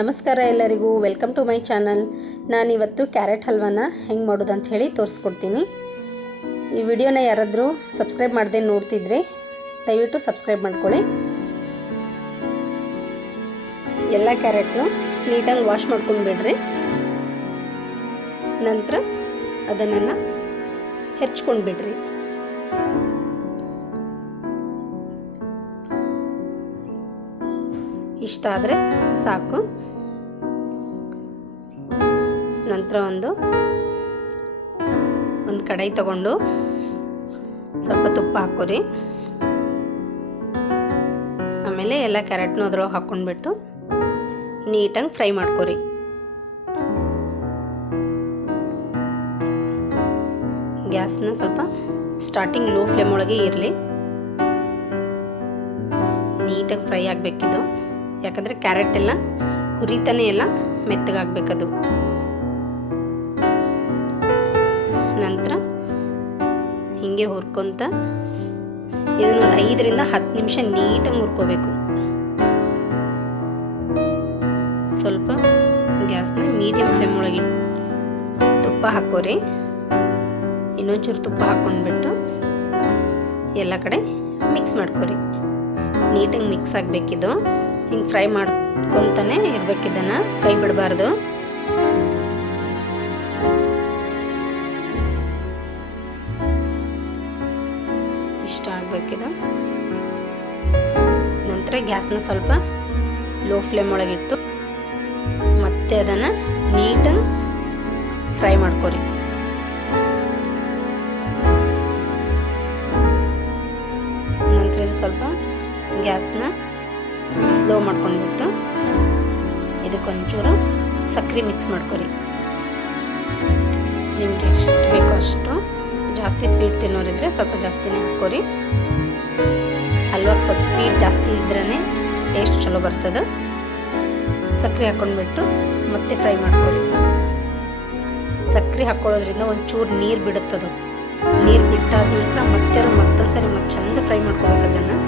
ನಮಸ್ಕಾರ ಎಲ್ಲರಿಗೂ, welcome to my channel. ನಾನಿವತ್ತು ಕ್ಯಾರೆಟ್ ಹಲ್ವಾನ ಹೆಂಗೆ ಮಾಡೋದು ಅಂತ ಹೇಳಿ ತೋರಿಸ್ಕೊಡ್ತೀನಿ. ಈ ವಿಡಿಯೋನ ಯಾರಾದರೂ ಸಬ್ಸ್ಕ್ರೈಬ್ ಮಾಡದೆ ನೋಡ್ತಿದ್ರೆ ದಯವಿಟ್ಟು ಸಬ್ಸ್ಕ್ರೈಬ್ ಮಾಡ್ಕೊಳ್ಳಿ. ಎಲ್ಲ ಕ್ಯಾರೆಟ್ನು ನೀಟಾಗಿ ವಾಶ್ ಮಾಡ್ಕೊಂಡು ಬಿಡ್ರಿ. ನಂತರ ಅದನ್ನೆಲ್ಲ ಹೆರ್ಚ್ಕೊಂಡು ಬಿಡ್ರಿ. ಇಷ್ಟ ಆದರೆ ಸಾಕು. ನಂತರ ಒಂದು ಕಡಾಯಿ ತಗೊಂಡು ಸ್ವಲ್ಪ ತುಪ್ಪ ಹಾಕೋರಿ. ಆಮೇಲೆ ಎಲ್ಲ ಕ್ಯಾರೆಟ್ನು ಅದ್ರೊಳಗೆ ಹಾಕ್ಕೊಂಡ್ಬಿಟ್ಟು ನೀಟಾಗಿ ಫ್ರೈ ಮಾಡ್ಕೋರಿ. ಗ್ಯಾಸ್ನ ಸ್ವಲ್ಪ ಸ್ಟಾರ್ಟಿಂಗ್ ಲೋ ಫ್ಲೇಮ್ ಒಳಗೆ ಇರಲಿ. ನೀಟಾಗಿ ಫ್ರೈ ಆಗಬೇಕಿದು, ಯಾಕಂದರೆ ಕ್ಯಾರೆಟ್ ಎಲ್ಲ ಹುರಿತಾನೆ ಎಲ್ಲ ಮೆತ್ತಗಾಗಬೇಕದು. ನಂತರ ಹೀಗೆ ಹುರ್ಕೊಂತ ಇದನ್ನು 5 ರಿಂದ 10 ನಿಮಿಷ ನೀಟಾಗಿ ಹುರ್ಕೋಬೇಕು. ಸ್ವಲ್ಪ ಗ್ಯಾಸ್ನ ಮೀಡಿಯಂ ಫ್ಲೇಮ್ ಒಳಗೆ ತುಪ್ಪ ಹಾಕೋರಿ. ಇನ್ನೊಂಚೂರು ತುಪ್ಪ ಹಾಕ್ಕೊಂಡ್ಬಿಟ್ಟು ಎಲ್ಲ ಕಡೆ ಮಿಕ್ಸ್ ಮಾಡ್ಕೋರಿ. ನೀಟಾಗಿ ಮಿಕ್ಸ್ ಆಗಬೇಕಿದು. ಹಿಂಗೆ ಫ್ರೈ ಮಾಡ್ಕೊತಾನೆ ಇರಬೇಕಿದ್ದನ್ನು, ಕೈ ಬಿಡಬಾರ್ದು. ಇಷ್ಟ ಆಗಬೇಕಿದು. ನಂತರ ಗ್ಯಾಸ್ನ ಸ್ವಲ್ಪ ಲೋ ಫ್ಲೇಮ್ ಒಳಗಿಟ್ಟು ಮತ್ತೆ ಅದನ್ನು ನೀಟಾಗಿ ಫ್ರೈ ಮಾಡ್ಕೋರಿ. ನಂತರ ಇದು ಸ್ವಲ್ಪ ಗ್ಯಾಸ್ನ ಸ್ಲೋ ಮಾಡ್ಕೊಂಡ್ಬಿಟ್ಟು ಇದಕ್ಕೊಂಚೂರು ಸಕ್ಕರೆ ಮಿಕ್ಸ್ ಮಾಡ್ಕೊರಿ. ನಿಮಗೆ ಎಷ್ಟು ಬೇಕೋ ಅಷ್ಟು. ಜಾಸ್ತಿ ಸ್ವೀಟ್ ತಿನ್ನೋರಿದ್ರೆ ಸ್ವಲ್ಪ ಜಾಸ್ತಿನೇ ಹಾಕೋರಿ. ಹಲ್ವಾಗ ಸ್ವಲ್ಪ ಸ್ವೀಟ್ ಜಾಸ್ತಿ ಇದ್ರೇ ಟೇಸ್ಟ್ ಚಲೋ ಬರ್ತದೆ. ಸಕ್ಕರೆ ಹಾಕ್ಕೊಂಡ್ಬಿಟ್ಟು ಮತ್ತೆ ಫ್ರೈ ಮಾಡ್ಕೊರಿ. ಸಕ್ಕರೆ ಹಾಕ್ಕೊಳ್ಳೋದ್ರಿಂದ ಒಂಚೂರು ನೀರು ಬಿಡುತ್ತದು. ನೀರು ಬಿಟ್ಟಾದ ನಂತರ ಮತ್ತೆ ಅದು ಮತ್ತೊಂದು ಸರಿ ಮತ್ತೆ ಚಂದ ಫ್ರೈ ಮಾಡ್ಕೋಬೇಕು. ಅದನ್ನು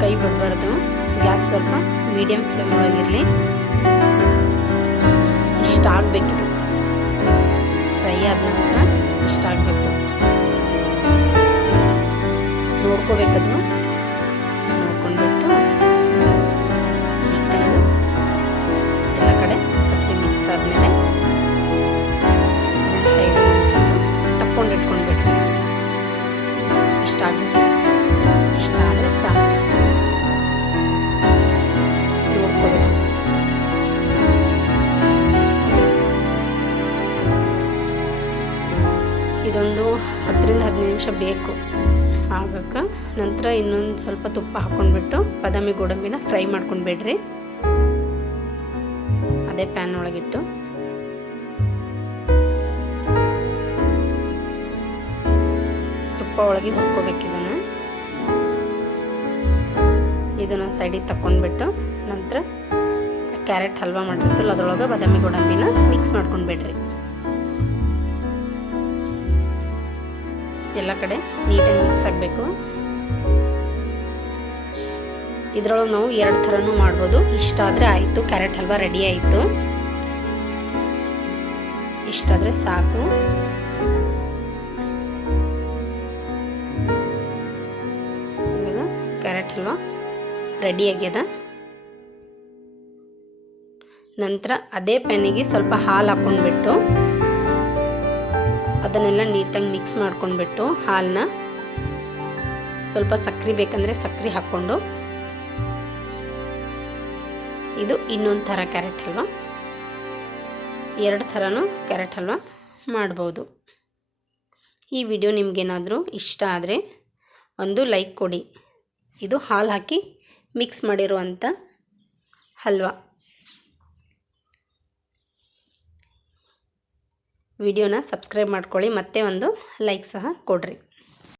ಕೈ ಬಿಡಬಾರ್ದು. ಗ್ಯಾಸ್ ಸ್ವಲ್ಪ ಮೀಡಿಯಂ ಫ್ಲೇಮ್ ಒಳಗಿರಲಿ. ಇಷ್ಟ ಆಗಬೇಕಿದು. ಫ್ರೈ ಆದ ನಂತರ ಇಷ್ಟ ಆಗಬೇಕು. ನೋಡ್ಕೋಬೇಕದು. ನೋಡ್ಕೊಂಡ್ಬಿಟ್ಟು ನೀಟಾಗಿ ಎಲ್ಲ ಕಡೆ ಸಕ್ಕರೆ ಮಿಕ್ಸ್ ಆದಮೇಲೆ ಒಂದು ಸೈಡ್ ಒಂಚೂರು ತಕ್ಕೊಂಡು ಇಟ್ಕೊಂಡ್ಬಿಟ್ರಿ. ಇಷ್ಟ ಆಗಬೇಕು. ಇಷ್ಟ ಆದರೆ ಸಾಕು. ನೋಡ್ಕೋಬೇಕು. ಇದೊಂದು 10 ರಿಂದ 15 ನಿಮಿಷ ಬೇಕು ಆಗಕ್ಕೆ. ನಂತರ ಇನ್ನೊಂದು ಸ್ವಲ್ಪ ತುಪ್ಪ ಹಾಕ್ಕೊಂಡ್ಬಿಟ್ಟು ಬಾದಾಮಿ ಗೋಡಂಬಿನ ಫ್ರೈ ಮಾಡ್ಕೊಂಡ್ಬಿಡ್ರಿ. ಅದೇ ಪ್ಯಾನ್ ಒಳಗಿಟ್ಟು ತುಪ್ಪ ಒಳಗೆ ಹುರ್ಕೋಬೇಕಿದನ್ನು. ಇದನ್ನು ಸೈಡಿಗೆ ತಕ್ಕೊಂಡ್ಬಿಟ್ಟು ನಂತರ ಕ್ಯಾರೆಟ್ ಹಲ್ವಾ ಮಾಡಿರ್ತಲ್ಲ ಅದರೊಳಗೆ ಬಾದಾಮಿ ಗೋಡಂಬಿನ ಮಿಕ್ಸ್ ಮಾಡ್ಕೊಂಡ್ಬಿಡ್ರಿ. ಎಲ್ಲ ಕಡೆ ನೀಟಾಗಿ ಮಿಕ್ಸ್ ಆಗಬೇಕು. ಇದರೊಳಗೆ ನಾವು 2 ಥರನೂ ಮಾಡ್ಬೋದು. ಇಷ್ಟ ಆದರೆ ಆಯಿತು, ಕ್ಯಾರೆಟ್ ಹಲ್ವಾ ರೆಡಿ ಆಯಿತು. ಇಷ್ಟ ಆದರೆ ಸಾಕು. ಇವಾಗ ಕ್ಯಾರೆಟ್ ಹಲ್ವಾ ರೆಡಿ ಆಗ್ಯದ. ನಂತರ ಅದೇ ಪ್ಯಾನಿಗೆ ಸ್ವಲ್ಪ ಹಾಲು ಹಾಕ್ಕೊಂಡ್ಬಿಟ್ಟು ಅದನ್ನೆಲ್ಲ ನೀಟಾಗಿ ಮಿಕ್ಸ್ ಮಾಡ್ಕೊಂಡ್ಬಿಟ್ಟು ಹಾಲನ್ನ ಸ್ವಲ್ಪ ಸಕ್ಕರೆ ಬೇಕಂದರೆ ಸಕ್ಕರೆ ಹಾಕ್ಕೊಂಡು ಇದು ಇನ್ನೊಂದು ಥರ ಕ್ಯಾರೆಟ್ ಹಲ್ವಾ. 2 ಥರನೂ ಕ್ಯಾರೆಟ್ ಹಲ್ವಾ ಮಾಡ್ಬೋದು. ಈ ವಿಡಿಯೋ ನಿಮಗೇನಾದರೂ ಇಷ್ಟ ಆದರೆ ಒಂದು ಲೈಕ್ ಕೊಡಿ. ಇದು ಹಾಲು ಹಾಕಿ ಮಿಕ್ಸ್ ಮಾಡಿರುವಂಥ ಹಲ್ವಾ. ವಿಡಿಯೋನ ಸಬ್ಸ್ಕ್ರೈಬ್ ಮಾಡ್ಕೊಳ್ಳಿ, ಮತ್ತೆ ಒಂದು ಲೈಕ್ ಸಹ ಕೊಡ್ರಿ.